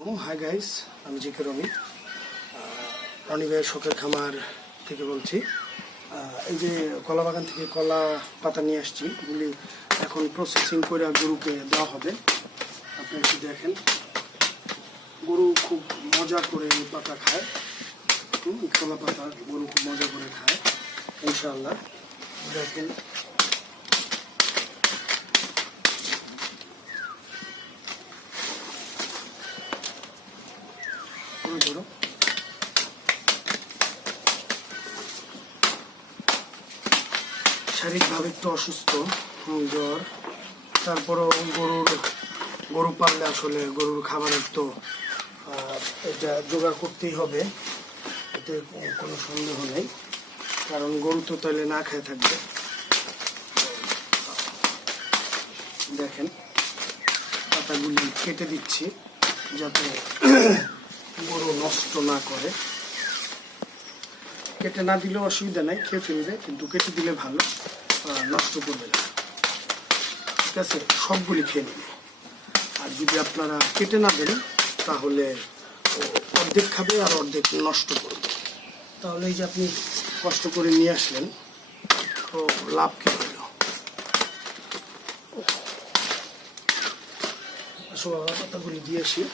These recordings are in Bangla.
হাই গাইস, আমি জিকে রনি ভাইয়ের শখের খামার থেকে বলছি। এই যে কলা বাগান থেকে কলা পাতা নিয়ে আসছি, এগুলি এখন প্রসেসিং করে গরুকে দেওয়া হবে। আপনি একটু দেখেন, গরু খুব মজা করে এই পাতা খায়। কলা পাতা গরু খুব মজা করে খায় ইনশাআল্লাহ। দেখেন ধরো, শারীরিকভাবে একটু অসুস্থ, জ্বর, তারপরও গরু পাললে আসলে গরুর খাবারের তো এটা জোগাড় করতেই হবে, এতে কোনো সন্দেহ নেই। কারণ গরু তো তাহলে না খেয়ে থাকবে। দেখেন পাতাগুলি কেটে দিচ্ছি যাতে গরু নষ্ট না করে। কেটে না দিলেও অসুবিধা নাই, খেয়ে ফেলবে, কিন্তু কেটে দিলে ভালো, নষ্ট করবে না। ঠিক আছে, সবগুলি খেয়ে নেবে। আর যদি আপনারা কেটে না দেন তাহলে অর্ধেক খাবে আর অর্ধেক নষ্ট করবে। তাহলে এই যে আপনি কষ্ট করে নিয়ে আসলেন, তো লাভ কি হইল? আসো বাবা, পাতাগুলি দিয়ে আসি।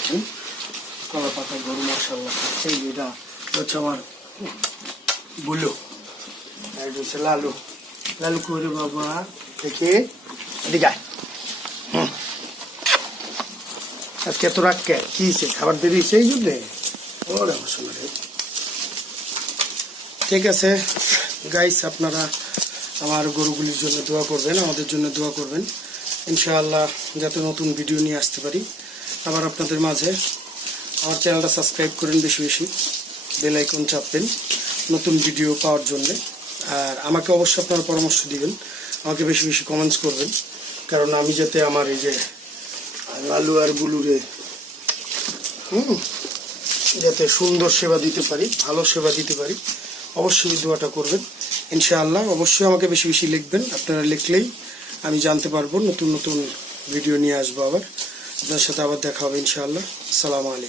দেখেন কলা পাতা গরু মাশাআল্লাহ খাচ্ছে। এটা হচ্ছে আমার বুলু, আর এটা হচ্ছে লালু। লালু করে বাবা দেখে এদিকে আজকে এত রাগ কে? কি হয়েছে? খাবার বেরিয়েছে এই জন্যে? ওরে আমার শোনা রে। ঠিক আছে গাইস, আপনারা আমার গরুগুলির জন্য দোয়া করবেন, আমাদের জন্য দোয়া করবেন ইনশাআল্লাহ, যাতে নতুন ভিডিও নিয়ে আসতে পারি আবার আপনাদের মাঝে। আমার চ্যানেলটা সাবস্ক্রাইব করেন, বেশি বেশি বেল আইকন চাপবেন নতুন ভিডিও পাওয়ার জন্যে। আর আমাকে অবশ্যই আপনারা পরামর্শ দিবেন, আমাকে বেশি বেশি কমেন্টস করবেন, কারণ আমি যাতে আমার এই যে লালু আর বুলুরে যাতে সুন্দর সেবা দিতে পারি, ভালো সেবা দিতে পারি, অবশ্যই দোয়াটা করবেন ইনশাআল্লাহ। অবশ্যই আমাকে বেশি বেশি লিখবেন, আপনারা লিখলেই আমি জানতে পারবো, নতুন নতুন ভিডিও নিয়ে আসবো। আবার আপনার সাথে আবার দেখা হবে ইনশাআল্লাহ। আসসালামু আলাইকুম।